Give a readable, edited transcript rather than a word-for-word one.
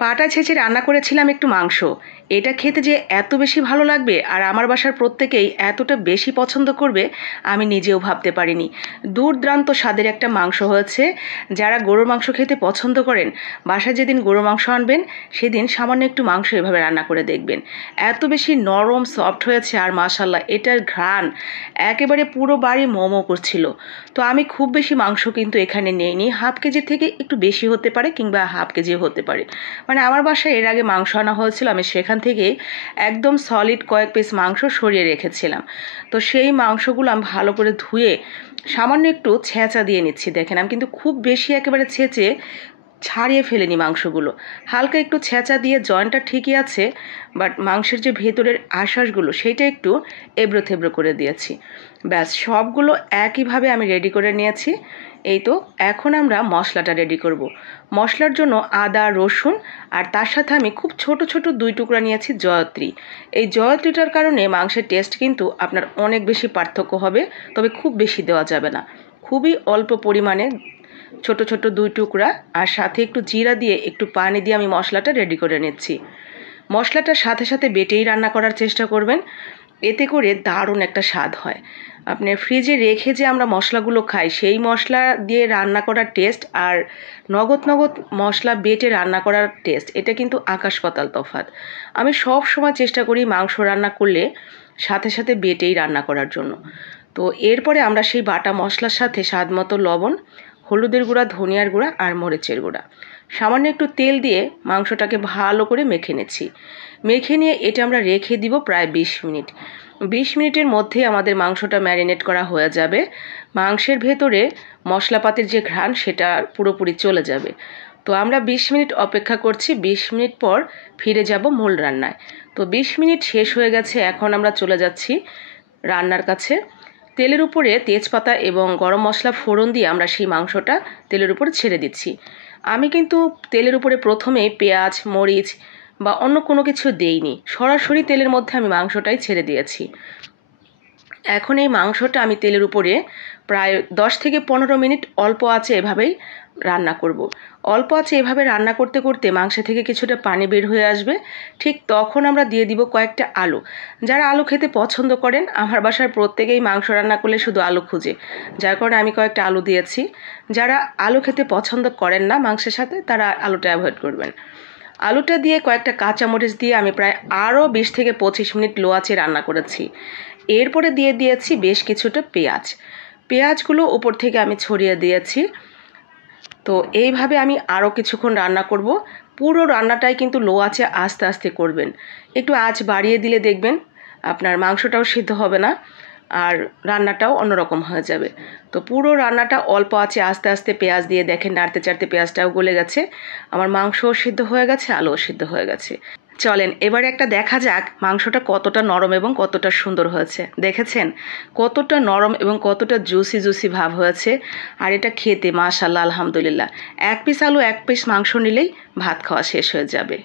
পাটা ছেঁচে রান্না করেছিলাম একটু মাংস। এটা খেতে যে এত বেশি ভালো লাগবে আর আমার বাসার প্রত্যেকেই এতটা বেশি পছন্দ করবে আমি নিজেও ভাবতে পারিনি। দুর্দান্ত স্বাদের একটা মাংস হয়েছে। যারা গরুর মাংস খেতে পছন্দ করেন, বাসায় যেদিন গরুর মাংস আনবেন সেদিন সামান্য একটু মাংস এভাবে রান্না করে দেখবেন। এত বেশি নরম সফট হয়েছে আর মাশাল্লাহ এটার ঘ্রাণ একেবারে পুরো বাড়ি মোমো করছিল। তো আমি খুব বেশি মাংস কিন্তু এখানে নেইনি, হাফ কেজির থেকে একটু বেশি হতে পারে কিংবা হাফ কেজিও হতে পারে। মানে আমার বাসায় এর আগে মাংস আনা হয়েছিল, আমি সেখান থেকে একদম সলিড কয়েক পিস মাংস সরিয়ে রেখেছিলাম। তো সেই মাংসগুলো আমি ভালো করে ধুয়ে সামান্য একটু ছেঁচা দিয়ে নিচ্ছি। দেখেন আমি কিন্তু খুব বেশি একেবারে ছেঁচে ছাড়িয়ে ফেলেনি মাংসগুলো, হালকা একটু ছেঁচা দিয়ে জয়েন্টটা ঠিকই আছে, বাট মাংসের যে ভেতরের আঁশাশগুলো সেইটা একটু এবড়ো থেবড়ো করে দিয়েছি। ব্যাস সবগুলো একইভাবে আমি রেডি করে নিয়েছি। এই তো এখন আমরা মশলাটা রেডি করব। মশলার জন্য আদা রসুন আর তার সাথে আমি খুব ছোট ছোট 2 টুকরা নিয়েছি জয়ত্রী। এই জয়ত্রীটার কারণে মাংসের টেস্ট কিন্তু আপনার অনেক বেশি পার্থক্য হবে, তবে খুব বেশি দেওয়া যাবে না, খুবই অল্প পরিমাণে ছোট ছোট 2 টুকরা, আর সাথে একটু জিরা দিয়ে একটু পানি দিয়ে আমি মশলাটা রেডি করে নিচ্ছি। মশলাটার সাথে সাথে বেটেই রান্না করার চেষ্টা করবেন, এতে করে দারুণ একটা স্বাদ হয়। আপনার ফ্রিজে রেখে যে আমরা মশলাগুলো খাই সেই মশলা দিয়ে রান্না করার টেস্ট আর নগদ নগদ মশলা বেটে রান্না করার টেস্ট, এটা কিন্তু আকাশ পাতাল তফাৎ। আমি সব সময় চেষ্টা করি মাংস রান্না করলে সাথে সাথে বেটেই রান্না করার জন্য। তো এরপরে আমরা সেই বাটা মশলার সাথে স্বাদ মতো লবণ, হলুদের গুঁড়া, ধনিয়ার গুঁড়া আর মরিচের গুঁড়া, সামান্য একটু তেল দিয়ে মাংসটাকে ভালো করে মেখে নিচ্ছি। মেখে নিয়ে এটা আমরা রেখে দিব প্রায় 20 মিনিট। 20 মিনিটের মধ্যে আমাদের মাংসটা ম্যারিনেট করা হয়ে যাবে। মাংসের ভেতরে মশলাপাতির যে ঘ্রাণ সেটা পুরোপুরি চলে যাবে। তো আমরা 20 মিনিট অপেক্ষা করছি। 20 মিনিট পর ফিরে যাব মূল রান্নায়। তো 20 মিনিট শেষ হয়ে গেছে, এখন আমরা চলে যাচ্ছি রান্নার কাছে। তেলের উপরে তেজপাতা এবং গরম মশলা ফোড়ন দিয়ে আমরা সেই মাংসটা তেলের উপরে ছেড়ে দিচ্ছি। আমি কিন্তু তেলের উপরে প্রথমেই পেঁয়াজ, মরিচ বা অন্য কোনো কিছু দেইনি, সরাসরি তেলের মধ্যে আমি মাংসটাই ছেড়ে দিয়েছি। এখন এই মাংসটা আমি তেলের উপরে প্রায় 10 থেকে 15 মিনিট অল্প আঁচে এভাবেই রান্না করব। অল্প আঁচে এভাবে রান্না করতে করতে মাংস থেকে কিছুটা পানি বের হয়ে আসবে। ঠিক তখন আমরা দিয়ে দিব কয়েকটা আলু। যারা আলু খেতে পছন্দ করেন, আমার বাসার প্রত্যেকেই মাংস রান্না করলে শুধু আলু খুঁজে, যার কারণে আমি কয়েকটা আলু দিয়েছি। যারা আলু খেতে পছন্দ করেন না মাংসের সাথে, তারা আলুটা অ্যাভয়েড করবেন। আলুটা দিয়ে কয়েকটা কাঁচামরিচ দিয়ে আমি প্রায় আরও 20 থেকে 25 মিনিট লো আঁচে রান্না করেছি। এরপরে দিয়ে দিয়েছি বেশ কিছুটা পেঁয়াজ। পেঁয়াজগুলো উপর থেকে আমি ছড়িয়ে দিয়েছি। তো এইভাবে আমি আরও কিছুক্ষণ রান্না করব। পুরো রান্নাটাই কিন্তু লো আঁচে আস্তে আস্তে করবেন। একটু আঁচ বাড়িয়ে দিলে দেখবেন আপনার মাংসটাও সিদ্ধ হবে না আর রান্নাটাও অন্যরকম হয়ে যাবে। তো পুরো রান্নাটা অল্প আঁচে আস্তে আস্তে পেঁয়াজ দিয়ে দেখেন নাড়তে চাড়তে পেঁয়াজটাও গলে গেছে, আমার মাংসও সিদ্ধ হয়ে গেছে, আলুও সিদ্ধ হয়ে গেছে। চলেন এবারে একটা দেখা যাক মাংসটা কতটা নরম এবং কতটা সুন্দর হয়েছে। দেখেছেন কতটা নরম এবং কতটা জুসি জুসি ভাব হয়েছে। আর এটা খেতে মাশাআল্লাহ আলহামদুলিল্লাহ, 1 পিস আলু 1 পিস মাংস নিলেই ভাত খাওয়া শেষ হয়ে যাবে।